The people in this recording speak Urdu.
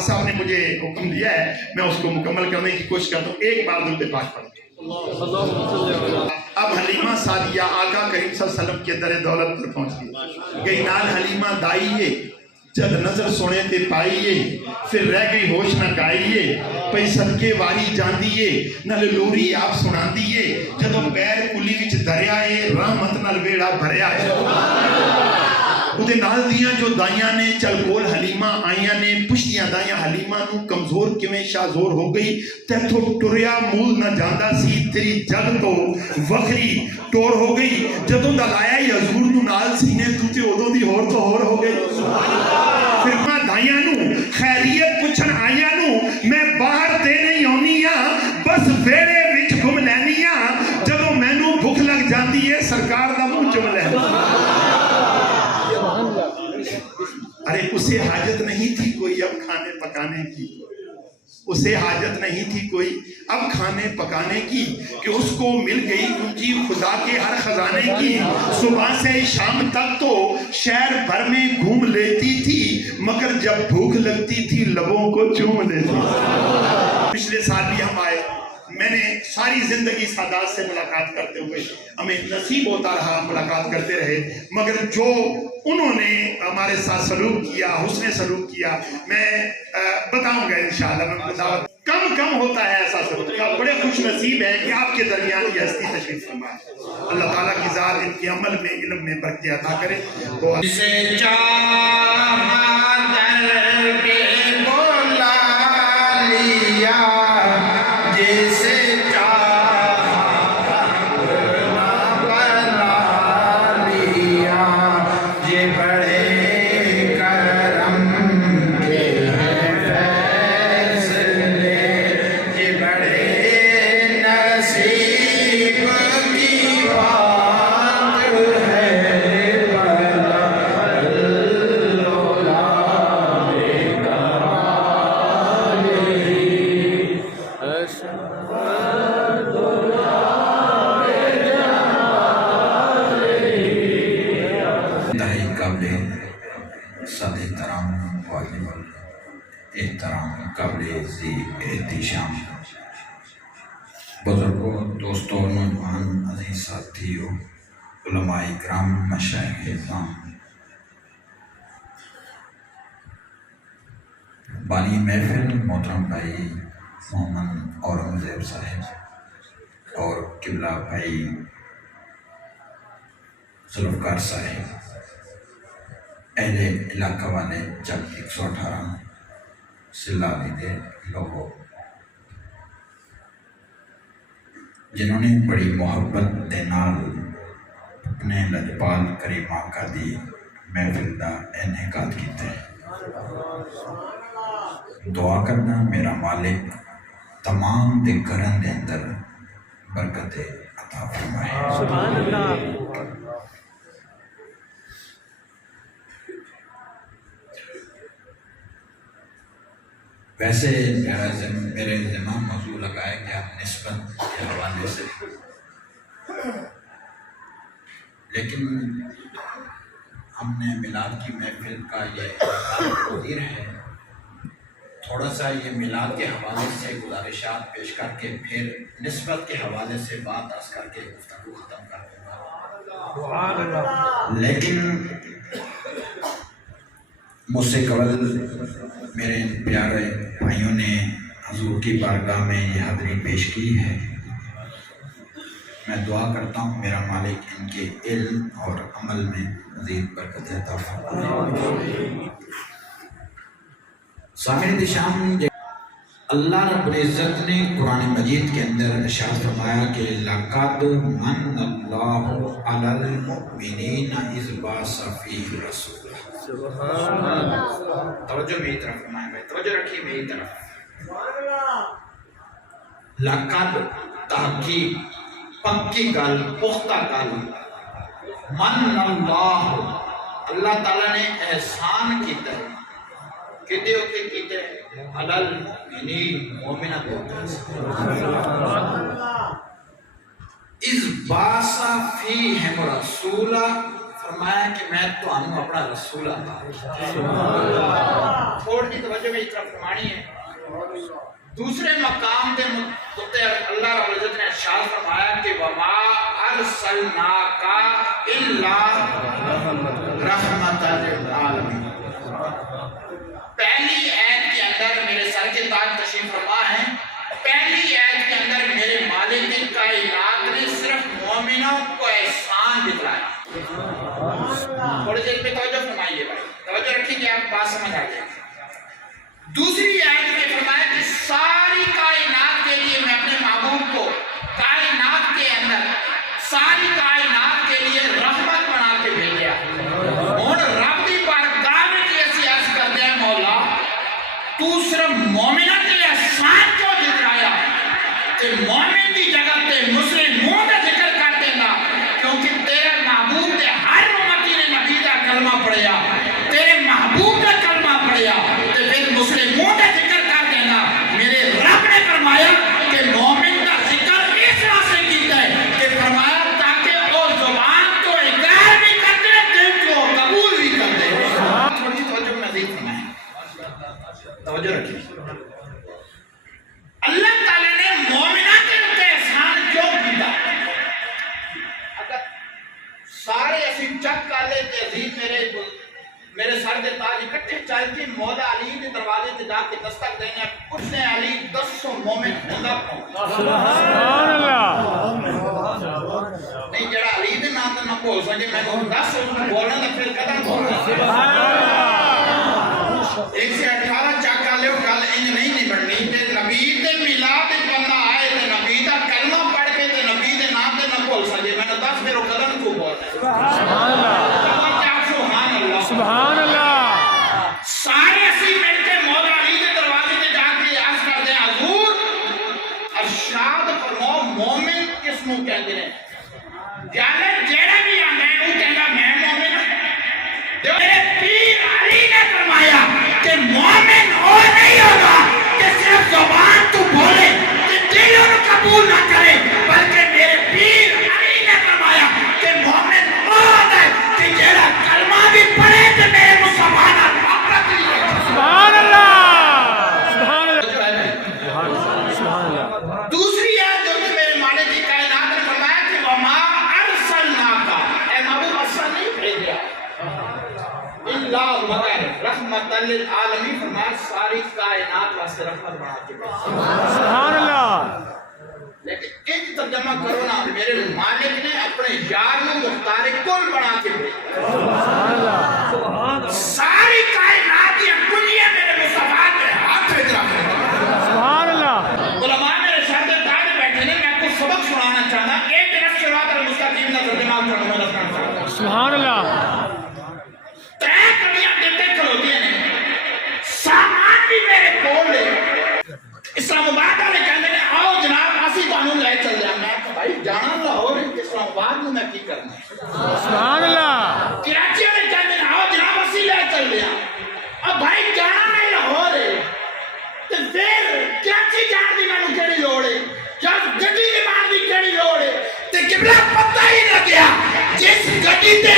صاحب نے مجھے حکم دیا ہے، میں اس کو مکمل کرنے کی کوشش کرتا ہوں. ایک بار درود پاک پڑھیں. اب حلیمہ سعدیہ آقا کریم صلی اللہ علیہ وسلم کے در دولت پر پہنچ گئی. گئی نال حلیمہ دائیے جد نظر سونے تے پائیے، پھر رہ گئی ہوش نہ گائیے، پئی صدقے واری جاندیے، نل لوری آپ سنا دیے، جدوں پیر کلی وچ دریا ہے، رحمت نال ویڑا بھریا ہے. اُدے نال دیاں جو دائیاں نے چل کول حلیمہ آئیاں نے، پشتیاں دائیاں حلیمہ نو کمزور کیویں شازور ہو گئی. تیتھوں ٹریا مول نہ جاندا سی، تیری جگ تو وکھری ٹور ہو گئی. جدوں دا لایا ہی حضور نو نال سینے تو تے اودوں دی ہور تو ہور ہو گئی. پھر میں دائیاں نو خیریت پوچھن آئیاں نو، میں باہر تے نہیں آنیاں، بس ویڑے وچ گھم لینیاں. جدوں مینوں بھوک لگ جاندی ہے، سرکار دا منہ چوم لینیاں. ارے اسے حاجت نہیں تھی کوئی اب کھانے پکانے کی، اسے حاجت نہیں تھی کوئی اب کھانے پکانے کی، کہ اس کو مل گئی کنجی خدا کے ہر خزانے کی. صبح سے شام تک تو شہر بھر میں گھوم لیتی تھی، مگر جب بھوک لگتی تھی لبوں کو چوم لیتی. پچھلے سال بھی ہم آئے، میں نے ساری زندگی سادات سے ملاقات کرتے ہوئے ہمیں نصیب ہوتا رہا، ملاقات کرتے رہے، مگر جو انہوں نے ہمارے ساتھ سلوک کیا، حسن سلوک کیا، میں بتاؤں گا انشاءاللہ. میں دعوت کم ہوتا ہے ایسا سلوک. بڑے خوش نصیب ہیں کہ آپ کے درمیان یہ ہستی تشریف فرما ہے. اللہ تعالیٰ کی ذات ان کے عمل میں، علم میں برکت عطا کرے. تو جسے چاہا در پہ بلا لیا، جسے چاہا اپنا بنا لیا، یہ بڑے کرم کے ہیں فیصلے، یہ بڑے نصیب کی بات ہے. انتہائی قابل صد احترام واجب احترام قابل ذی احتشام بزرگوں، دوستوں، نوجوان، عزیز ساتھیوں، علماء اکرام، مشائخ اعظام، بانی محفل محترم بھائی محمد اورنگزیب صاحب اور قبلہ بھائی ذوالفقار صاحب، اہل علاقہ والے جب 118 سلاوی دے لوگوں، جنہوں نے بڑی محبت دے نال اپنے لجپال کریم آقا دی محفل دا انعقاد کیتا ہے. دعا کرنا میرا مالک تمام دے گھراں دے اندر برکت عطا فرمائے. سبحان اللہ. ویسے میرے ذمہ موضوع لگایا گیا نسبت کے حوالے سے، لیکن ہم نے میلاد کی محفل کا یہ تقریر ہے، تھوڑا سا یہ میلاد کے حوالے سے گزارشات پیش کر کے پھر نسبت کے حوالے سے بات عرض کر کے گفتگو ختم کر دوں گا. لیکن مجھ سے قبل میرے پیارے بھائیوں نے حضور کی بارگاہ میں یہ حاضری پیش کی ہے. میں دعا کرتا ہوں میرا مالک ان کے علم اور عمل میں مزید برکت عطا فرمائے. سامعین دشام، اللہ رب العزت نے قرآن مجید کے اندر ارشاد فرمایا کہ لَقَدْ مَنَّ اللَّهُ عَلَى الْمُؤْمِنِينَ إِذْ بَعَثَ فِيهِمْ رَسُولًا. توجہ میری طرف فرمائیں بھائی، توجہ رکھیے میری طرف. لَقَدْ تحقیق، پکی گل، پختہ گل، من اللہ، اللہ تعالیٰ نے احسان کیتا ہے. کتے ہوتے کیتے حلال المؤمنین، مومنہ ہوتا ہے. اذ باسا فیہم رسولا فرمایا کہ میں تو اپنا رسول عطا تھوڑی سی توجہ میں اس طرف فرمانی ہے. دوسرے مقام پہ اللہ رب العزت نے ارشاد فرمایا کہ وما ارسلناک الا رحمۃ للعالمین. پہلی آیت کے اندر میرے سر کے تاج تشریف فرما ہے. پہلی آیت کے اندر میرے مالک کائنات نے صرف مومنوں کو احسان دکھلایا. تھوڑی دیر پہ توجہ فرمائیے بھائی, توجہ رکھیں گے آپ بات سمجھ آ جائے گی. دوسری آیت میں فرمایا کہ ساری کائنات کے لیے میں اپنے محبوب کو کائنات کے اندر ساری کائنات کے لیے رحمت بنا کے بھیجا. اور رب دی بارگاہ میں ایسی عرض کرتے ہیں مولا تو صرف مومنوں کے احسان کیوں دکھایا کہ مومن کی جگہ تے مسلموں کا ذکر کر دینا, کیونکہ تیرے محبوب نے ہر امتی نے نبی کا کلمہ پڑھیا, تیرے محبوب کا کلمہ پڑھیا, تو پھر مسلموں کا ذکر کر دینا. میرے رب نے فرمایا کہ مومن کا ذکر اس طرح سے کیتا ہے کہ فرمایا تاکہ وہ زبان تو اقرار بھی کر دے, دل کو قبول بھی کر دے. تھوڑی توجہ مزید فرمائیں, توجہ رکھیے. اللہ تعالیٰ نے مومنہ کے اوپر احسان کیوں کیا؟ اگر سارے ایسی چک کر لے کہ عزیز میرے سر دے تاج اکٹھے چل کے مولا علی کے دروازے تے جا کے دستک دینے پوچھنے علی 10 مومن ہوندا کون؟ سبحان اللہ. نہیں جڑا علی دے نام تے نہ بول سکے میں کو 10 بولنا تے پھر قدم بولنا. سبحان اللہ. 118 چک کر لے گل انج نہیں بننی تے نبی دے میلاد تے بندہ آئے تے نبی دا کلمہ پڑھ کے تے نبی دے نام تے نہ بول سکے میں نے 10 پھر قدم کو بولنا. سبحان اللہ. سبحان اللہ. سارے اسی مل کے مولا علی کے دروازے تے جا کے عرض کرتے ہیں حضور ارشاد فرماؤ مومن کس نو کہتے ہیں؟ یعنی جیڑا بھی آندا ہے وہ کہندا میں مومن ہوں. میرے پیر علی نے فرمایا کہ مومن وہ نہیں ہوگا کہ صرف زبان تو بولے کہ دل انہوں قبول نہ کرے, بلکہ میرے پیر علی نے فرمایا کہ مومن وہ ہوتا ہے کہ جیڑا کلمہ بھی پڑھے تو میرے مصطفیٰ نہ محبت لیے. سبحان اللہ. سبحان اللہ. سبحان اللہ. دوسری آیت جو کہ میرے مالک کی کائنات نے فرمایا کہ وما ارسلناک, اے محبوب ارسل نہیں بھیجا الا مگر رحمت للعالمین, فرمایا ساری کائنات واسطے رحمت بنا کے بھیجا. سبحان اللہ. لیکن ایک ترجمہ کرو نا, میرے مالک نے اپنے یار میں مختار کل بنا کے بھیجا. ساری کائنات کی کنیاں میرے مصطفیٰ کے ہاتھ میں رکھ رہے ہیں. سبحان اللہ. علماء میرے ساتھ تاج بیٹھے ہیں, میں آپ کو سبق سنانا چاہتا, ایک طرف صراط المستقیم نظر دماغ کرنا رکھنا چاہتا. سبحان اللہ. تین کبیاں دیتے کھلوتی ہیں, سامان بھی میرے کول لے. اسلام آباد والے کہتے ہیں آؤ جناب اسی تانوں لے چل جائیں. میں کہ بھائی جانا لاہور اسلام آباد میں کی کرنا ہے. سبحان اللہ. کراچی والے کہتے ہیں آؤ جناب اسی لے چل جائیں. اب بھائی جانا نہیں لاہور ہے تو پھر کراچی جان دی میں کہڑی لوڑ ہے, یا گڈی دی مان دی کہڑی لوڑ ہے, تے قبلہ پتہ ہی نہ گیا جس گڈی تے